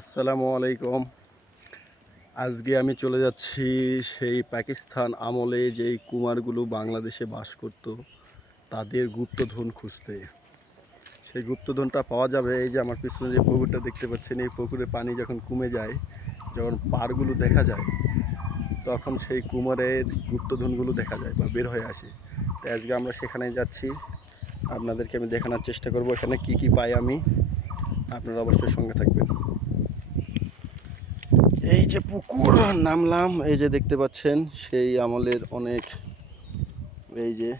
আসসালামু আলাইকুম। আজকে আমি চলে যাচ্ছি সেই পাকিস্তান আমলে যেই কুমারগুলো বাংলাদেশে বাস করত, তাদের গুপ্তধন খুঁজতে। সেই গুপ্তধনটা পাওয়া যাবে এই যে আমার পিছনে যে পুকুরটা দেখতে পাচ্ছেন, এই পুকুরে পানি যখন কমে যায়, যখন পাড়গুলো দেখা যায়, তখন সেই কুমারের গুপ্তধনগুলো দেখা যায় বা বের হয়ে আসে। তো আজকে আমরা সেখানে যাচ্ছি। আপনাদেরকে আমি দেখানোর চেষ্টা করব, এখানে কি কি পাই আমি। আপনারা অবশ্যই সঙ্গে থাকবেন। এই যে পুকুর, নামলাম। এই যে দেখতে পাচ্ছেন, সেই আমলের অনেক, এই যে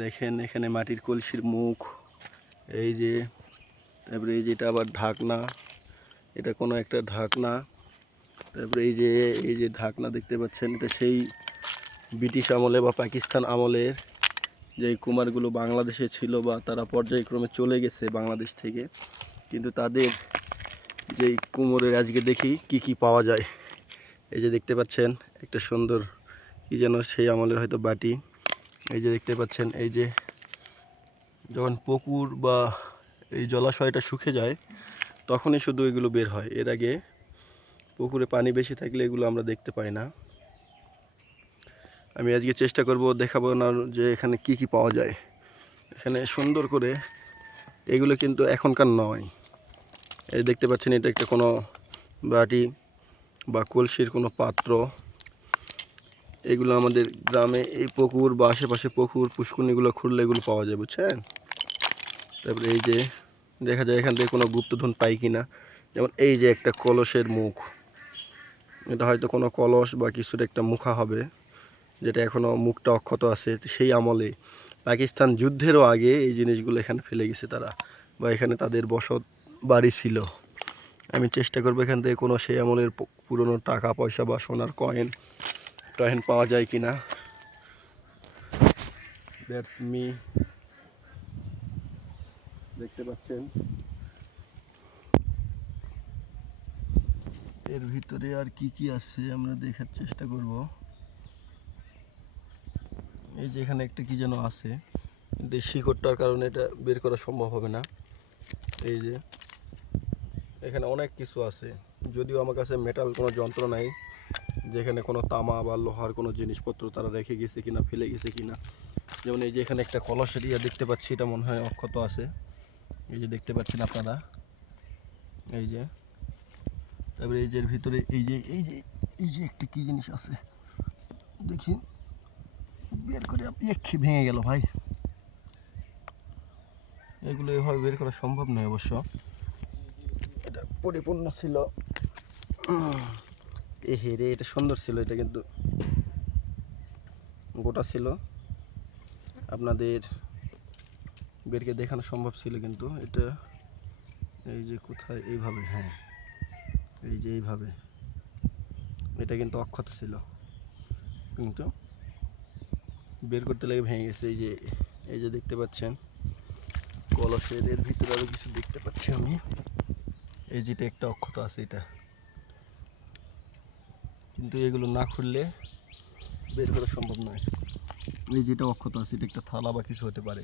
দেখেন এখানে মাটির কলসির মুখ, এই যে, তারপরে এই যে এটা আবার ঢাকনা, এটা কোনো একটা ঢাকনা, তারপরে এই যে এই যে ঢাকনা দেখতে পাচ্ছেন, এটা সেই ব্রিটিশ আমলে বা পাকিস্তান আমলের যে কুমারগুলো বাংলাদেশে ছিল বা তারা পর্যায়ক্রমে চলে গেছে বাংলাদেশ থেকে, কিন্তু তাদের যেই কুমোরের আজকে দেখি কি কি পাওয়া যায়। এই যে দেখতে পাচ্ছেন, একটা সুন্দর কি যেন সেই আমলের হয়তো বাটি। এই যে দেখতে পাচ্ছেন, এই যে যখন পুকুর বা এই জলাশয়টা শুকে যায়, তখনই শুধু এগুলো বের হয়। এর আগে পুকুরে পানি বেশি থাকলে এগুলো আমরা দেখতে পাই না। আমি আজকে চেষ্টা করব দেখাবো না যে এখানে কি কি পাওয়া যায়। এখানে সুন্দর করে এগুলো কিন্তু এখনকার নয়। এই দেখতে পাচ্ছেন, এটা একটা কোনো বাটি বা কলসির কোনো পাত্র। এগুলো আমাদের গ্রামে এই পুকুর বা আশেপাশে পুকুর পুষ্কুনিগুলো খুঁড়লে এগুলো পাওয়া যায়, বুঝছেন? তারপরে এই যে দেখা যায় এখান থেকে কোনো গুপ্তধন পাই কি না যেমন এই যে একটা কলসের মুখ। এটা হয়তো কোনো কলস বা কিছুর একটা মুখা হবে, যেটা এখনও মুখটা অক্ষত আছে সেই আমলে পাকিস্তান যুদ্ধেরও আগে এই জিনিসগুলো এখানে ফেলে গেছে তারা, বা এখানে তাদের বসত বাড়ি ছিল। আমি চেষ্টা করব এখান থেকে কোনো সেই আমলের পুরনো টাকা, পয়সা বা সোনার কয়েন টয়েন পাওয়া যায় কি না মি দেখতে পাচ্ছেন? এর ভিতরে আর কি কি আছে আমরা দেখার চেষ্টা করব। এই যে এখানে একটা কি যেন আছে। শিকড়টার কারণে এটা বের করা সম্ভব হবে না। এই যে। এখানে অনেক কিছু আছে। যদিও আমার কাছে মেটাল কোনো যন্ত্র নাই, যেখানে কোনো তামা বা লোহার কোনো জিনিসপত্র তারা রেখে গেছে কিনা, ফেলে গেছে কিনা। যেমন এই যে এখানে একটা কলসের ইয়া দেখতে পাচ্ছি, এটা মনে হয় অক্ষত আছে। এই যে দেখতে পাচ্ছেন আপনারা। এই যে। তারপরে এই যে ভিতরে, এই যে এই যে এই যে একটি কী জিনিস আছে। দেখি। বের করে আপনি একটি ভেঙে গেল ভাই। এগুলো এভাবে বের করা সম্ভব নয় অবশ্য। পরিপূর্ণ ছিল। এ হেরে এটা সুন্দর ছিল, এটা কিন্তু গোটা ছিল। আপনাদের বেরকে দেখানো সম্ভব ছিল কিন্তু এটা। এই যে কোথায়, এইভাবে হ্যাঁ। এই যে এইভাবে। এটা কিন্তু অক্ষত ছিল। কিন্তু বের করতে লাগে ভেঙে গেছে। এই যে এই যে দেখতে পাচ্ছেন, কলসের এর ভিতরে আরও কিছু দেখতে পাচ্ছি আমি। এই যেটা একটা অক্ষত আছে এটা। কিন্তু এগুলো না খুললে বের করা সম্ভব নয়। এই যেটা অক্ষত আছে, এটা একটা থালা বা কিছু হতে পারে।